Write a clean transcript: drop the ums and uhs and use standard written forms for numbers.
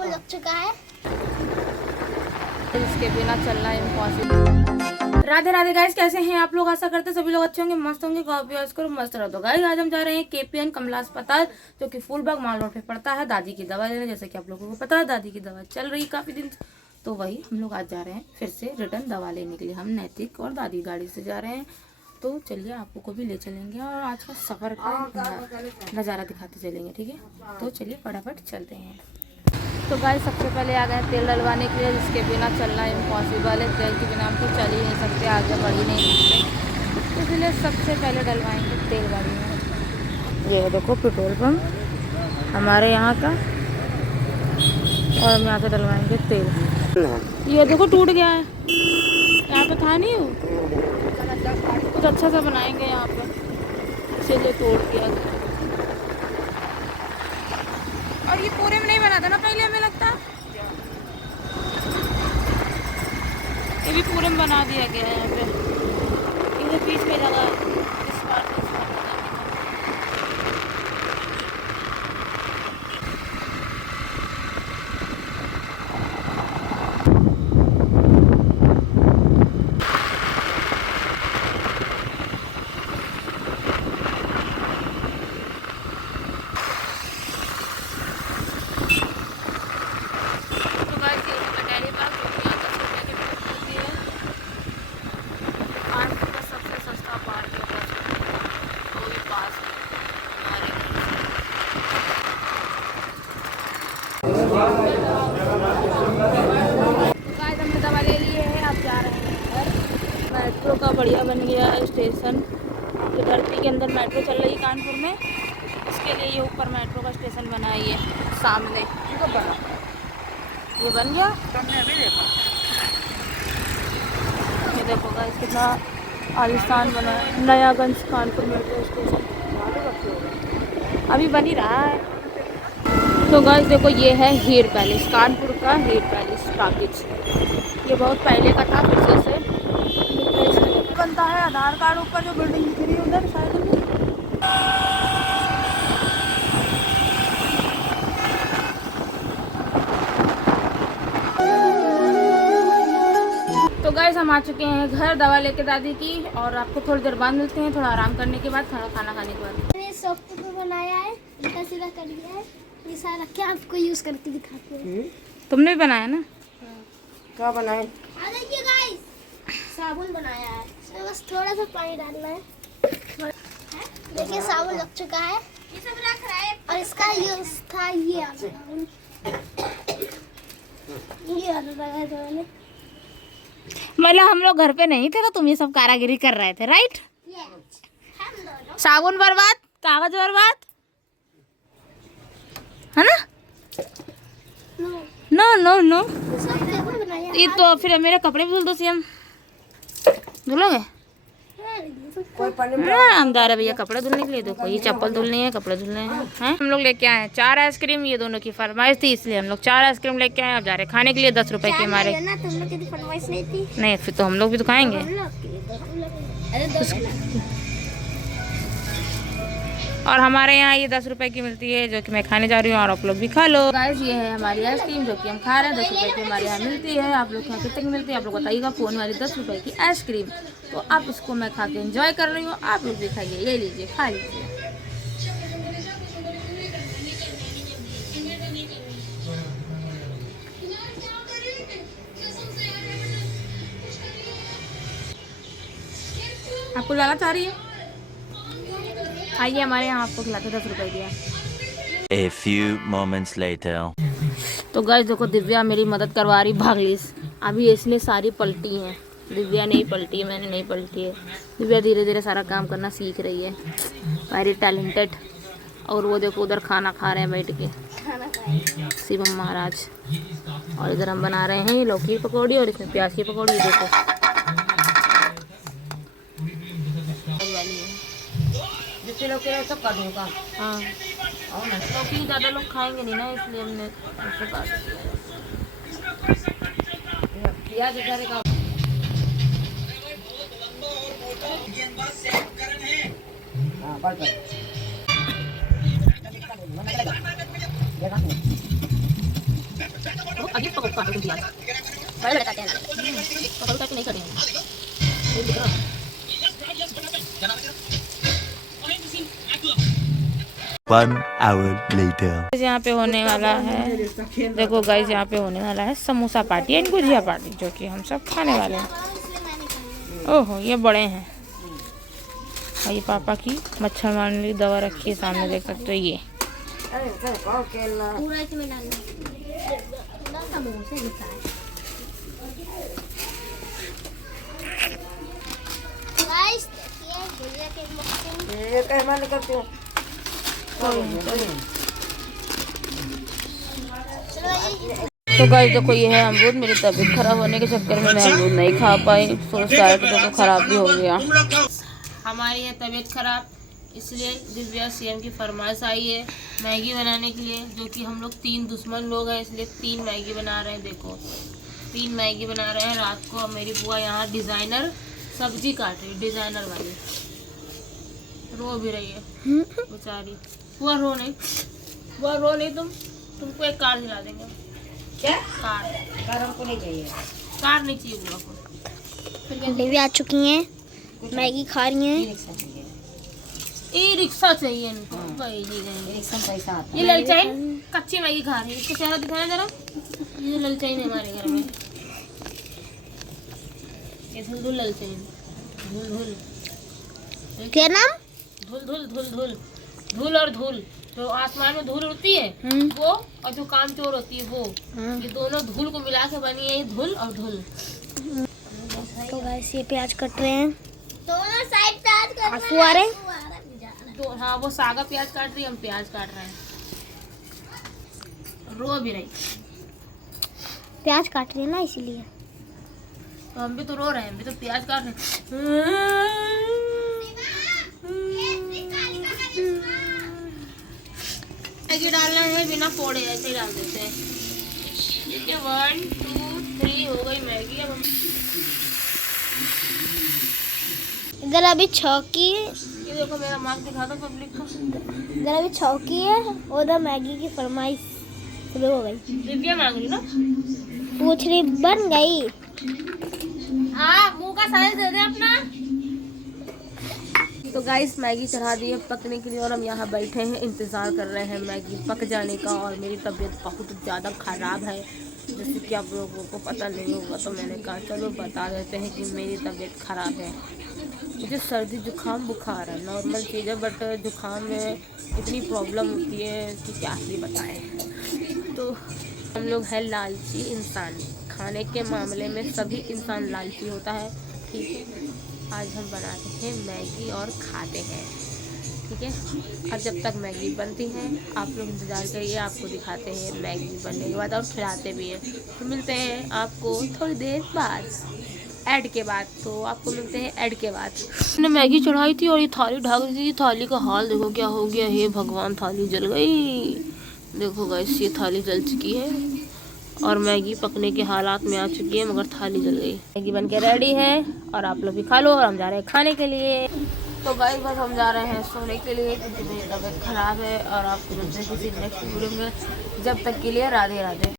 साबुन लग चुका है, इसके बिना चलना इम्पॉसिबल। राधे राधे गाइस, कैसे हैं आप लोग? आशा करते सभी लोग अच्छे होंगे, मस्त होंगे। कॉफी करो, मस्त रहो। तो गाइस आज हम जा रहे हैं केपीएन कमला अस्पताल, जो कि फूलबाग माल रोड पे पड़ता है, दादी की दवा लेने। जैसे कि आप लोगों को पता है, दादी की दवा चल रही काफी दिन, तो वही हम लोग आज जा रहे हैं फिर से रिटर्न दवा लेने के लिए। हम नैतिक और दादी गाड़ी से जा रहे हैं, तो चलिए आपको को भी ले चलेंगे और आज का सफर का नज़ारा दिखाते चलेंगे, ठीक है? तो चलिए फटाफट चलते हैं। तो गाइस सबसे पहले आ गए तेल डलवाने के लिए, जिसके बिना चलना इम्पॉसिबल है। तेल के बिना हम तो चल ही नहीं सकते, आगे बढ़ ही नहीं सकते, तो इसलिए सबसे पहले डलवाएंगे तेल गाड़ी में। ये देखो पेट्रोल पंप हमारे यहाँ का, और हम यहाँ से डलवाएंगे तेल। ये देखो टूट गया है, यहाँ पे था नहीं, कुछ अच्छा सा बनाएंगे यहाँ पे, इसीलिए तोड़ दिया गया। और ये पूरे में नहीं बना था ना पहले, हमें लगता ये भी पूरे में बना दिया गया है। यहाँ पे इधर बीच में लगा इस बार दवा ले लिए है। अब जा रहे हैं घर। मेट्रो का बढ़िया बन गया है स्टेशन, जो धरती के अंदर मेट्रो चल रही है कानपुर में, इसके लिए ये ऊपर मेट्रो का स्टेशन बना है। ये सामने ये बन गया। ये देखो गाइस कितना आलिशान बना है, नयागंज कानपुर मेट्रो स्टेशन अभी बन ही रहा है। तो गाइस देखो, ये है हीर पैलेस, कानपुर का हीर पैलेस टॉकीज। ये बहुत पहले का था, फिर से बनता है। आधार कार्ड ऊपर जो बिल्डिंग दिख रही है उधर साइड में। तो गाइस हम आ चुके हैं घर दवा लेके दादी की, और आपको थोड़ी देर बाद मिलते हैं, थोड़ा आराम करने के बाद, थोड़ा खाना खाने के बाद। मैंने सॉफ्ट को बनाया है, उल्टा सीधा कर दिया है, ये सारा क्या आपको यूज करके दिखाते हैं। तुमने भी बनाया ना? क्या बनाए? देखिए गाइस, साबुन बनाया है, इसमें बस थोड़ा सा पानी डालना है। देखिए साबुन लग चुका है, ये सब रख रहा है, और इसका यूज था ये साबुन, ये लगाया था मैंने। मतलब हम लोग घर पे नहीं थे, तो तुम ये सब कारागिरी कर रहे थे, राइट? साबुन बर्बाद, कागज बर्बाद, है ना? नो नो नो, ये तो फिर मेरे कपड़े भी धुल दो। सीएम धुलोगे? आमदार है भैया कपड़े धुलने के लिए। देखो ये चप्पल धुलनी है, कपड़े धुलने हैं। हम लोग लेके आए हैं 4 आइसक्रीम, ये दोनों की फरमाइश थी, इसलिए हम लोग 4 आइसक्रीम लेके आए। अब जा रहे हैं खाने के लिए। 10 रुपए की हमारे। नहीं फिर तो हम लोग भी तो खाएंगे। और हमारे यहाँ ये 10 रुपए की मिलती है, जो कि मैं खाने जा रही हूँ, और आप लोग भी खा लो। गाइस ये है हमारी आइसक्रीम, जो कि हम खा रहे हैं। 10 रुपए की हमारे यहाँ मिलती है। आप लोग के यहाँ कितने की मिलती है आप लोग बताइएगा। फोन वाली 10 रुपए की आइसक्रीम, तो आप इसको मैं खा के एंजॉय कर रही हूँ, आप लोग भी खाइए। ये लीजिए, खा लीजिए। आपको लालच आ रही है? आइए हमारे यहाँ आपको खिलाते 10 रुपए की है। A few moments later. तो गाइस देखो, दिव्या मेरी मदद करवा रही, भागलीस। अभी इसने सारी पलटी हैं, दिव्या नहीं पलटी है, मैंने नहीं पलटी है। दिव्या धीरे धीरे सारा काम करना सीख रही है, वेरी टैलेंटेड। और वो देखो उधर खाना खा रहे हैं बैठ के शिवम महाराज, और इधर हम बना रहे हैं लौकी की पकौड़ी, और इसमें प्याज की पकौड़ी। देखो जितने लोग के सब कर दूंगा। हाँ, लौकी ज़्यादा लोग खाएंगे नहीं ना, इसलिए हमने ऐसे काट दिया। प्याज इधर का अभी तो काटे तुम प्याज बड़े बड़े काटे हैं पकड़ काटे नहीं करेंगे ये दिख रहा है 1 hour later. यहाँ पे होने वाला है, देखो गाइस यहाँ पे होने वाला है samosa party and gujiya party, जो कि हम सब खाने वाले हैं। ओहो ये बड़े हैं। और ये पापा की मच्छर मारने की दवा रखी है सामने, देख सकते हो ये। पूरा इसमें डालना समोसे लिखा है। गाइस देखिए गुजिया के अनबॉक्सिंग। ये कह मैं करती हूँ। चलो ये तो गाइस देखो ये है अमरूद। मेरी तबीयत खराब होने के चक्कर में मैं अमरूद नहीं खा पाई, सोच रहा है तो देखो खराब भी हो गया। हमारी है तबीयत खराब, इसलिए दिव्या सीएम की फरमाइश आई है मैगी बनाने के लिए, जो कि हम लोग 3 दुश्मन लोग हैं, इसलिए 3 मैगी बना रहे हैं। देखो 3 मैगी बना रहे हैं रात को। मेरी बुआ यहाँ डिज़ाइनर सब्जी काट रही, डिज़ाइनर वाली, रो भी रही है बेचारी। बुआ रो नहीं, बुआ रो नहीं, तुमको एक कार दिला देंगे। क्या कार हमको नहीं चाहिए। कार नहीं चाहिए बुआ को। दिव्या आ चुकी हैं, मैगी खा रही हैं। ई रिक्शा चाहिए इनको। गई जी गई। रिक्शा में पैसा आता ये ललचाइन कच्ची मैगी खा रही है, इसका चेहरा दिखाना जरा। ये ललचाइन है हमारे घर में, ये धुल धुल ललचाइन, धुल धुल क्या नाम? धुल धुल धुल धुल धूल और धूल, जो आसमान में धूल उड़ती है वो, और जो कामचोर होती है वो, ये दोनों धूल को मिला के बनी है ये धुल और धुल। तो गाइस ये प्याज कट रहे हैं, दोनों साइड प्याज कट रहे हैं। आंसू आ रहे हैं। तो हाँ वो सागा प्याज काट रही है, हम प्याज काट रहे हैं। रो भी रही, प्याज काट रहे हैं ना इसीलिए। तो हम भी तो रो रहे हैं, हम भी तो प्याज काट रहे हैं। मैगी डालना है बिना फोड़े, ऐसे ही डाल देते हैं। ठीक है 1 2 3 हो गई मैगी। अब हम इधर अभी छौकी, ये देखो मेरा मार्क दिखा दो पब्लिक को। इधर अभी छौकी है, उधर मैगी की फरमाइश शुरू हो गई। दिव्या मांग रही ना, पूछ रही बन गई। हाँ मुंह का साइज दे दे अपना। तो गाइस मैगी चढ़ा दी है पकने के लिए, और हम यहाँ बैठे हैं इंतज़ार कर रहे हैं मैगी पक जाने का। और मेरी तबीयत बहुत ज़्यादा ख़राब है, जैसे कि आप लोगों को पता नहीं होगा, तो मैंने कहा चलो बता देते हैं कि मेरी तबीयत ख़राब है। मुझे सर्दी जुकाम बुखार है, नॉर्मल चीज़ है, बट जुकाम में इतनी प्रॉब्लम होती है कि क्या ही बताएं। तो हम लोग हैं लालची इंसान, खाने के मामले में सभी इंसान लालची होता है। ठीक है आज हम बनाते हैं मैगी और खाते हैं, ठीक है। और जब तक मैगी बनती है आप लोग इंतज़ार करिए, आपको दिखाते हैं मैगी बनने के बाद, और खिलाते भी हैं। तो मिलते हैं आपको थोड़ी देर बाद, ऐड के बाद। तो आपको मिलते हैं ऐड के बाद। मैंने मैगी चढ़ाई थी और ये थाली ढक दी थी। थाली का हाल देखो क्या हो गया, हे भगवान थाली जल गई। देखो गाइस ये थाली जल चुकी है और मैगी पकने के हालात में आ चुकी है, मगर थाली जल गई। मैगी बन के रेडी है और आप लोग भी खा लो, और हम जा रहे हैं खाने के लिए। तो गाइस बस हम जा रहे हैं सोने के लिए, क्योंकि मेरी तबीयत खराब है। और आपको मिलते हैं किसी नेक्स्ट वीडियो में, जब तक के लिए राधे राधे।